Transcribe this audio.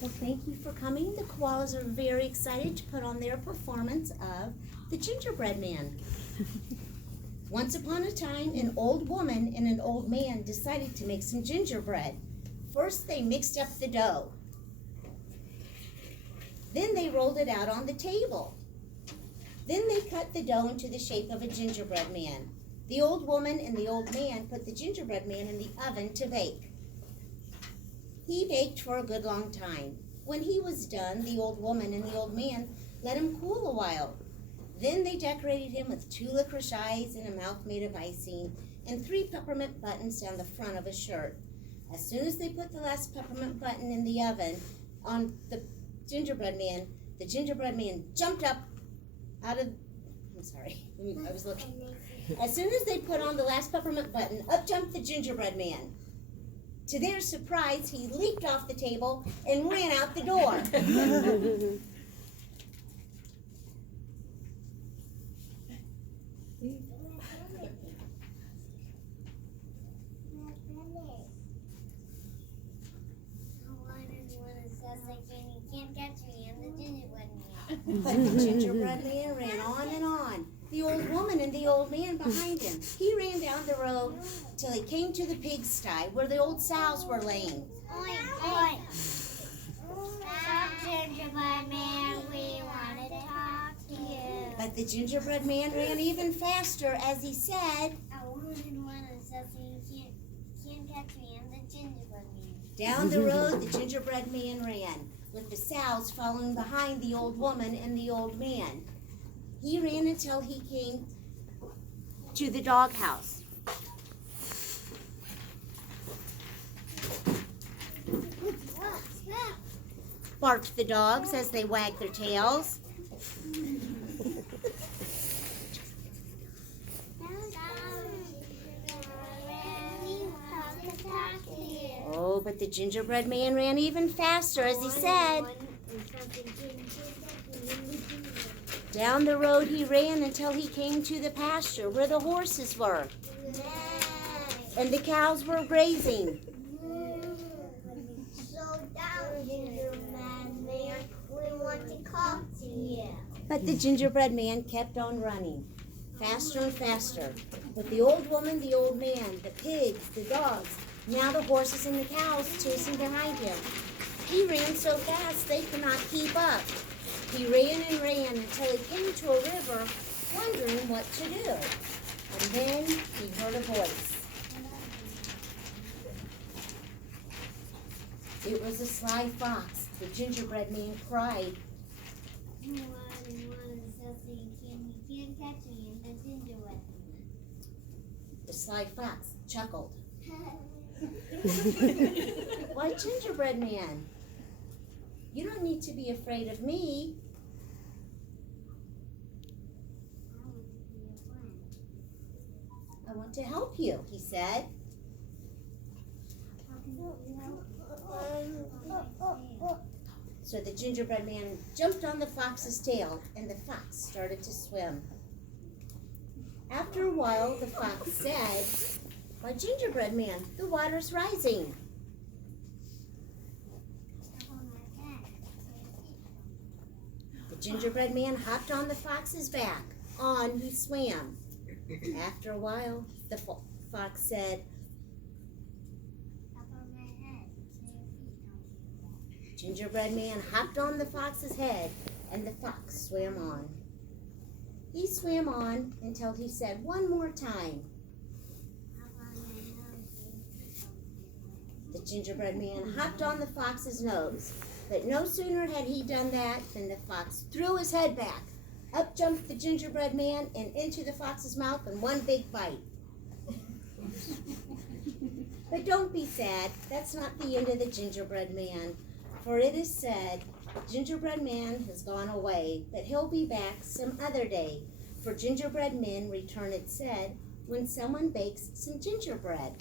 Well, thank you for coming. The koalas are very excited to put on their performance of the Gingerbread Man. Once upon a time, an old woman and an old man decided to make some gingerbread. First, they mixed up the dough. Then they rolled it out on the table. Then they cut the dough into the shape of a gingerbread man. The old woman and the old man put the gingerbread man in the oven to bake. He baked for a good long time. When he was done, the old woman and the old man let him cool a while. Then they decorated him with 2 licorice eyes and a mouth made of icing and 3 peppermint buttons down the front of his shirt. As soon as they put the last peppermint button in the oven on the gingerbread man jumped up out of, I was looking. As soon as they put on the last peppermint button, up jumped the gingerbread man. To their surprise, he leaped off the table and ran out the door. But the gingerbread man ran on and on. The old woman and the old man behind him. He ran down the road till he came to the pigsty where the old sows were laying. Oi. Stop, gingerbread man, we want to talk to you. But the gingerbread man ran even faster as he said, I wanted one that says you can't catch me, I'm the gingerbread man. Down the road the gingerbread man ran, with the sows following behind the old woman and the old man. He ran until he came to the doghouse. Barked the dogs as they wagged their tails. Oh, but the gingerbread man ran even faster as he said, down the road he ran until he came to the pasture where the horses were and the cows were grazing. But the gingerbread man kept on running, faster and faster, with the old woman, the old man, the pigs, the dogs, now the horses and the cows chasing behind him. He ran so fast they could not keep up. He ran and ran until he came to a river, wondering what to do. And then he heard a voice. It was a sly fox. The gingerbread man cried. The sly fox chuckled. Why, gingerbread man, you don't need to be afraid of me. I want to help you, he said. So the gingerbread man jumped on the fox's tail, and the fox started to swim. After a while, the fox said, "Why, gingerbread man, the water's rising." The gingerbread man hopped on the fox's back. On he swam. After a while, the fox said, Gingerbread man hopped on the fox's head, and the fox swam on. He swam on until he said one more time. The gingerbread man hopped on the fox's nose, but no sooner had he done that than the fox threw his head back. Up jumped the gingerbread man and into the fox's mouth in one big bite. But don't be sad, that's not the end of the gingerbread man. For it is said, gingerbread man has gone away, but he'll be back some other day. For gingerbread men return, it said, when someone bakes some gingerbread?